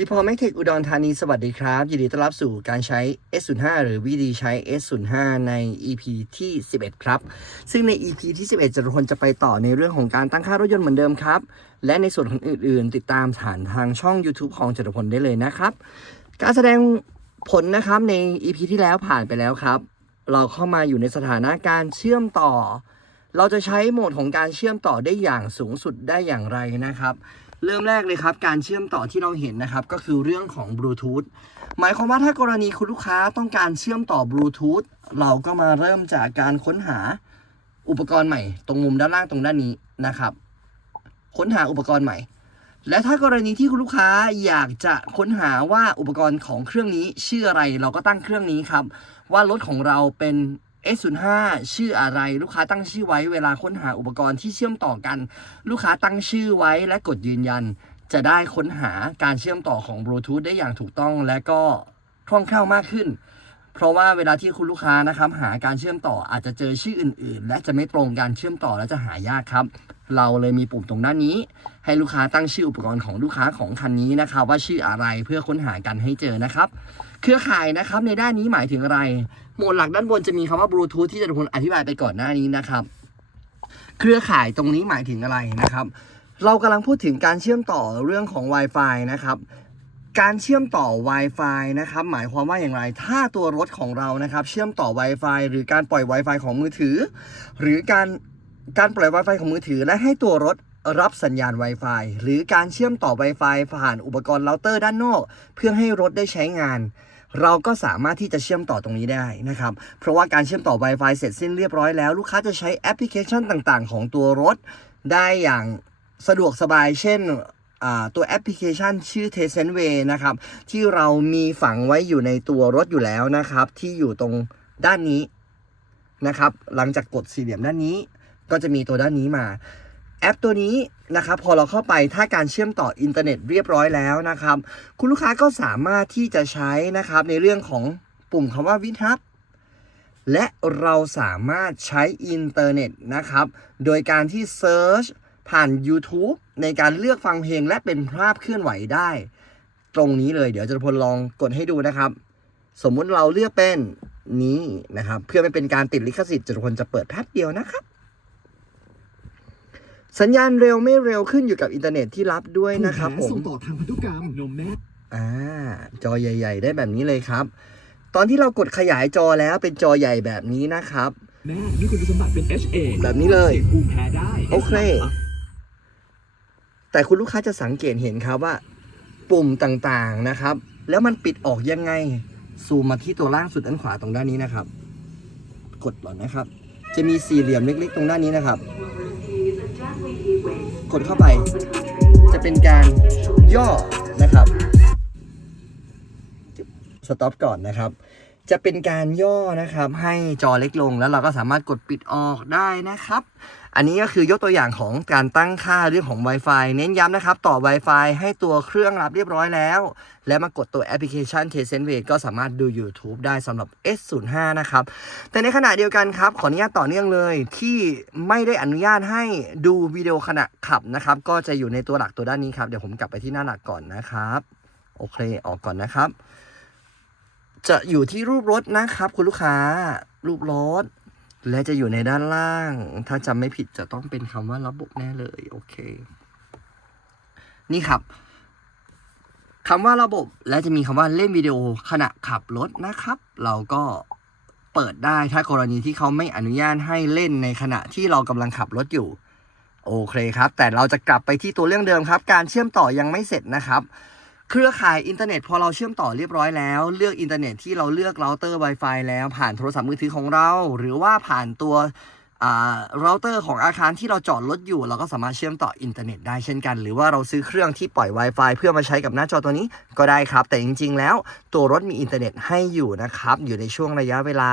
ดิพอแมกเทคอุดรธานีสวัสดีครับ ยินดีต้อนรับสู่การใช้ S05 หรือวิธีใช้ S05 ใน EP ที่ 11 ครับ ซึ่งใน EP ที่ 11 จะทุกคนจะไปต่อในเรื่องของการตั้งค่ารถยนต์เหมือนเดิมครับ และในส่วนของอื่น ๆ ติดตามผ่านทางช่อง YouTube ของจตุพลได้เลยนะครับ การแสดงผลนะครับใน EP ที่แล้วผ่านไปแล้วครับ เราเข้ามาอยู่ในสถานะการเชื่อมต่อ เราจะใช้โหมดของการเชื่อมต่อได้อย่างสูงสุดได้อย่างไรนะครับ เริ่มแรกเลยครับ การเชื่อมต่อที่เราเห็นนะครับ ก็คือเรื่องของบลูทูธหมายความว่าถ้ากรณีคุณลูกค้าต้องการเชื่อมต่อบลูทูธเราก็มาเริ่มจากการค้นหาอุปกรณ์ใหม่ ตรงมุมด้านล่างตรงด้านนี้นะครับ ค้นหาอุปกรณ์ใหม่ และถ้ากรณีที่คุณลูกค้าอยากจะค้นหาว่าอุปกรณ์ของเครื่องนี้ชื่ออะไร เราก็ตั้งเครื่องนี้ครับ ว่ารถของเราเป็น S05 ชื่ออะไรลูกค้าตั้งชื่อไว้เวลาค้นหาอุปกรณ์ที่เชื่อมต่อกัน ลูกค้าตั้งชื่อไว้และกดยืนยัน จะได้ค้นหาการเชื่อมต่อของบลูทูธได้อย่างถูกต้องและก็คล่องแคล่วมากขึ้น เพราะว่าเวลาที่คุณลูกค้านะครับหาการเชื่อมต่ออาจจะเจอชื่ออื่น ๆ และจะไม่ตรงการเชื่อมต่อและจะหายากครับ เราเลยมีปุ่มตรงด้านนี้ ให้ลูกค้าตั้งชื่ออุปกรณ์ของลูกค้าของคันนี้นะครับว่าชื่ออะไรเพื่อค้นหากันให้เจอนะครับ เครือข่ายนะครับในด้านนี้หมายถึงอะไร หมวดหลักด้านบนจะมีคำว่าบลูทูธที่จะทุกคนอธิบายไปก่อนหน้านี้นะครับ เครือข่ายตรงนี้หมายถึงอะไรนะครับ เรากำลังพูดถึงการเชื่อมต่อเรื่องของ Wi-Fi นะครับการเชื่อมต่อ Wi-Fi นะครับ หมายความว่าอย่างไร ถ้าตัวรถของเรานะครับ เชื่อมต่อ Wi-Fi หรือการปล่อย Wi-Fi ของมือถือ หรือการการปล่อย Wi-Fi ของมือถือ และให้ตัวรถรับสัญญาณ Wi-Fi หรือการเชื่อมต่อ Wi-Fi ผ่านอุปกรณ์เราเตอร์ด้านนอก เพื่อให้รถได้ใช้งาน เราก็สามารถที่จะเชื่อมต่อตรงนี้ได้นะครับ เพราะว่าการเชื่อมต่อ Wi-Fi เสร็จสิ้นเรียบร้อยแล้ว ลูกค้าจะใช้แอปพลิเคชันต่างๆ ของตัวรถ ได้อย่างสะดวกสบาย เช่นตัวแอปพลิเคชันชื่อ t e s e n w a y นะครับ ที่เรามีฝังไว้อยู่ในตัวรถอยู่แล้วนะครับ ที่อยู่ตรงด้านนี้นะครับ หลังจากกดสี่เหลี่ยมด้านนี้ ก็จะมีตัวด้านนี้มา แอปตัวนี้นะครับพอเราเข้าไปถ้าการเชื่อมต่ออินเทอร์เน็ตเรียบร้อยแล้วนะครับ คุณลูกค้าก็สามารถที่จะใช้นะครับในเรื่องของปุ่มคำว่าวิทับและเราสามารถใช้อินเทอร์เน็ตนะครับ โดยการที่เซิร์ชผ่าน YouTube ในการเลือกฟังเพลงและเป็นภาพเคลื่อนไหวได้ ตรงนี้เลยเดี๋ยวจะพลลองกดให้ดูนะครับ สมมุติเราเลือกเป็นนี้นะครับ เพื่อไม่เป็นการติดลิขสิทธิ์จตุพลจะเปิดแป๊บเดียวนะครับ สัญญาณเร็วไม่เร็วขึ้นอยู่กับอินเทอร์เน็ตที่รับด้วยนะครับผส่มงต่อทางพันธุกรรมนมแม่อ่าจอใหญ่ ๆ ได้แบบนี้เลยครับ ตอนที่เรากดขยายจอแล้วเป็นจอใหญ่แบบนี้นะครับ แม่มีคุณสมบัติเป็น HA แบบนี้เลยสีภูมิแพ้ได้โอเค แต่คุณลูกค้าจะสังเกตเห็นครับว่า ปุ่มต่างๆนะครับ แล้วมันปิดออกยังไงซูมมาที่ตัวล่างสุดด้านขวาตรงด้านนี้นะครับ กดก่อนนะครับ จะมีสี่เหลี่ยมเล็กๆ ตรงด้านนี้นะครับ กดเข้าไป จะเป็นการย่อนะครับ สต็อปก่อนนะครับ จะเป็นการย่อนะครับ ให้จอเล็กลงแล้วเราก็สามารถกดปิดออกได้นะครับ อันนี้ก็คือยกตัวอย่างของการตั้งค่าเรื่องของ Wi-Fi เน้นย้ำนะครับ ต่อ Wi-Fi ให้ตัวเครื่องรับเรียบร้อยแล้ว และมากดตัวแอปพลิเคชัน t e s e n w a y ก็สามารถดู YouTube ได้สำหรับ S05 นะครับ แต่ในขณะเดียวกันครับ ขออนุญาตต่อเนื่องเลยที่ไม่ได้อนุญาตให้ดูวิดีโอขณะขับนะครับ ก็จะอยู่ในตัวหลักตัวด้านนี้ครับเดี๋ยวผมกลับไปที่หน้าหลักก่อนนะครับ โอเคออกก่อนนะครับ จะอยู่ที่รูปรถนะครับคุณลูกค้า รูปรถ และจะอยู่ในด้านล่าง ถ้าจำไม่ผิดจะต้องเป็นคำว่าระบบแน่เลย โอเค นี่ครับคำว่าระบบและจะมีคำว่าเล่นวิดีโอขณะขับรถนะครับ เราก็เปิดได้ถ้ากรณีที่เขาไม่อนุญาตให้เล่นในขณะที่เรากำลังขับรถอยู่ โอเคครับ แต่เราจะกลับไปที่ตัวเรื่องเดิมครับ การเชื่อมต่อยังไม่เสร็จนะครับ เครือข่ายอินเทอร์เน็ตพอเราเชื่อมต่อเรียบร้อยแล้ว เลือกอินเทอร์เน็ตที่เราเลือกเราเตอร์ Wi-Fi แล้วผ่านโทรศัพท์มือถือของเรา หรือว่าผ่านตัวเราเตอร์ของอาคารที่เราจอดรถอยู่ เราก็สามารถเชื่อมต่ออินเทอร์เน็ตได้เช่นกัน หรือว่าเราซื้อเครื่องที่ปล่อย Wi-Fi เพื่อมาใช้กับหน้าจอตัวนี้ก็ได้ครับ แต่จริง ๆ แล้วตัวรถมีอินเทอร์เน็ตให้อยู่นะครับ อยู่ในช่วงระยะเวลา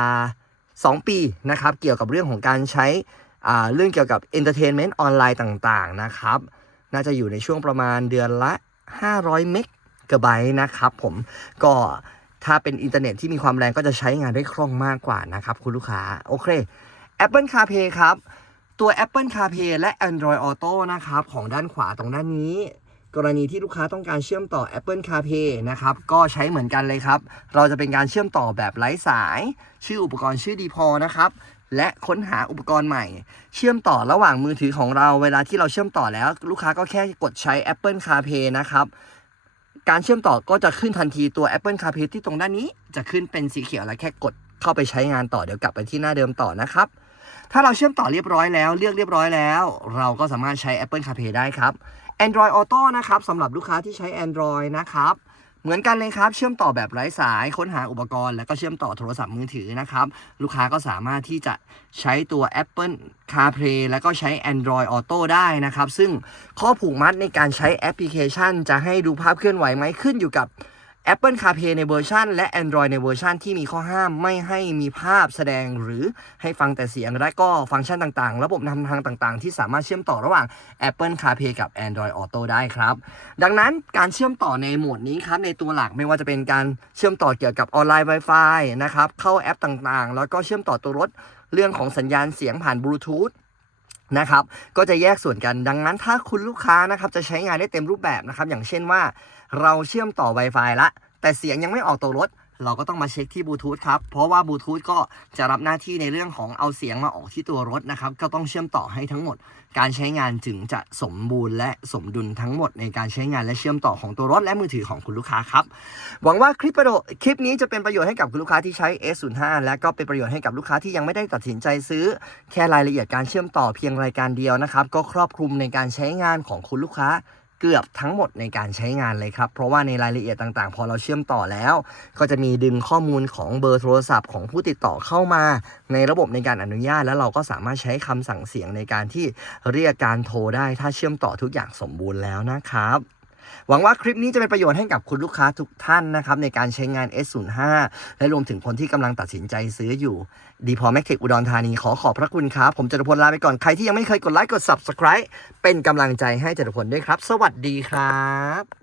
2 ปีนะครับ เกี่ยวกับเรื่องของการใช้เรื่องเกี่ยวกับ Entertainment ออนไลน์ต่าง ๆ นะครับ น่าจะอยู่ในช่วงประมาณเดือนละ 500 เมก กะไบต์นะครับผมก็ถ้าเป็นอินเทอร์เน็ตที่มีความแรงก็จะใช้งานได้คล่องมากกว่านะครับคุณลูกค้า โอเค Apple CarPlay ครับ ตัว Apple CarPlay และ Android Auto นะครับ ของด้านขวาตรงด้านนี้ กรณีที่ลูกค้าต้องการเชื่อมต่อ Apple CarPlay นะครับ ก็ใช้เหมือนกันเลยครับ เราจะเป็นการเชื่อมต่อแบบไร้สาย ชื่ออุปกรณ์ชื่อดีพอนะครับและค้นหาอุปกรณ์ใหม่ เชื่อมต่อระหว่างมือถือของเราเวลาที่เราเชื่อมต่อแล้ว ลูกค้าก็แค่กดใช้ Apple CarPlay นะครับ การเชื่อมต่อก็จะขึ้นทันทีตัว Apple CarPlay ที่ตรงด้านนี้จะขึ้นเป็นสีเขียวและแค่กดเข้าไปใช้งานต่อเดี๋ยวกลับไปที่หน้าเดิมต่อนะครับ ถ้าเราเชื่อมต่อเรียบร้อยแล้ว เลือกเรียบร้อยแล้ว เราก็สามารถใช้ Apple CarPlay ได้ครับ Android Auto นะครับสำหรับลูกค้าที่ใช้ Android นะครับ เหมือนกันเลยครับ เชื่อมต่อแบบไร้สายค้นหาอุปกรณ์ แล้วก็เชื่อมต่อโทรศัพท์มือถือนะครับ ลูกค้าก็สามารถที่จะใช้ตัว Apple CarPlay แล้วก็ใช้ Android Auto ได้นะครับ ซึ่งข้อผูกมัดในการใช้แอปพลิเคชัน จะให้ดูภาพเคลื่อนไหวไหมขึ้นอยู่กับ Apple CarPlay ในเวอร์ชันและ Android ในเวอร์ชันที่มีข้อห้ามไม่ให้มีภาพแสดงหรือให้ฟังแต่เสียงและก็ฟังก์ชันต่างๆ ระบบนำทางต่างๆ ที่สามารถเชื่อมต่อระหว่าง Apple CarPlay กับ Android Auto ได้ครับ ดังนั้นการเชื่อมต่อในโหมดนี้ครับในตัวหลักไม่ว่าจะเป็นการเชื่อมต่อเกี่ยวกับออนไลน์ Wi-Fi นะครับเข้าแอปต่างๆ แล้วก็เชื่อมต่อตัวรถเรื่องของสัญญาณเสียงผ่านบลูทูธ นะครับ ก็จะแยกส่วนกัน ดังนั้นถ้าคุณลูกค้านะครับจะใช้งานได้เต็มรูปแบบนะครับ อย่างเช่นว่า เราเชื่อมต่อ Wi-Fi ละ แต่เสียงยังไม่ออกตัวรถ เราก็ต้องมาเช็คที่บลูทูธครับ เพราะว่าบลูทูธก็จะรับหน้าที่ในเรื่องของเอาเสียงมาออกที่ตัวรถนะครับ ก็ต้องเชื่อมต่อให้ทั้งหมด การใช้งานถึงจะสมบูรณ์และสมดุลทั้งหมดในการใช้งานและเชื่อมต่อของตัวรถและมือถือของคุณลูกค้าครับ หวังว่าคลิปประโยชน์คลิปนี้จะเป็นประโยชน์ให้กับคุณลูกค้าที่ใช้ S05 และก็เป็นประโยชน์ให้กับลูกค้าที่ยังไม่ได้ตัดสินใจซื้อ แค่รายละเอียดการเชื่อมต่อเพียงรายการเดียวนะครับ ก็ครอบคลุมในการใช้งานของคุณลูกค้า เกือบทั้งหมดในการใช้งานเลยครับ เพราะว่าในรายละเอียดต่างๆ พอเราเชื่อมต่อแล้ว ก็จะมีดึงข้อมูลของเบอร์โทรศัพท์ของผู้ติดต่อเข้ามา ในระบบในการอนุญาต แล้วเราก็สามารถใช้คำสั่งเสียงในการที่เรียกการโทรได้ถ้าเชื่อมต่อทุกอย่างสมบูรณ์แล้วนะครับ หวังว่าคลิปนี้จะเป็นประโยชน์ให้กับคุณลูกค้าทุกท่านนะครับในการใช้งาน S05 และรวมถึงคนที่กำลังตัดสินใจซื้ออยู่ ดีพอแม็กเทคอุดรธานีขอขอบพระคุณครับ ผมจตุพลลาไปก่อนใครที่ยังไม่เคยกดไลค์กด Subscribe เป็นกำลังใจให้จตุพลด้วยครับ สวัสดีครับ